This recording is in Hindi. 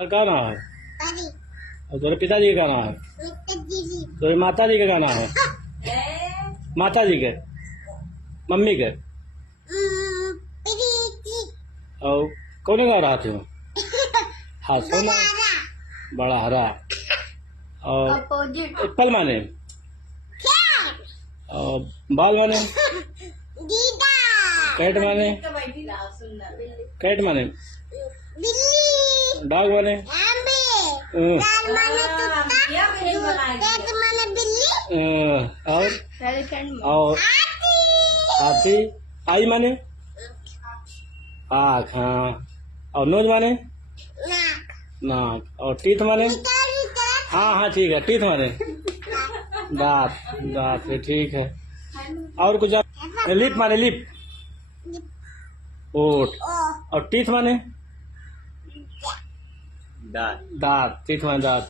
क्या नाम है? दादी, और तेरे पिताजी का नाम है? दीदी, तेरी माता जी का क्या नाम है? माता जी के, मम्मी के, प्रीति, और कौन गाँव रहा थे? हाँ सोना बड़ा हरा और अपोजिट, एप्पल माने और बाल माने दीदा, कैट माने कैट माने बिल्ली, डॉग माने एम्बे, हम्म, दाल माने कुत्ता, कैट माने बिल्ली, और एलिफेंट, और हाथी, हाथी, आई माने आँख, हाँ, और नोज माने नाक, नाक, और टीथ माने हाँ हाँ ठीक है, टीथ माने दांत, दांत भी ठीक है। और कुछ लिप माने लिप, ओठ, और टीथ माने दांत, टीथ माने दांत।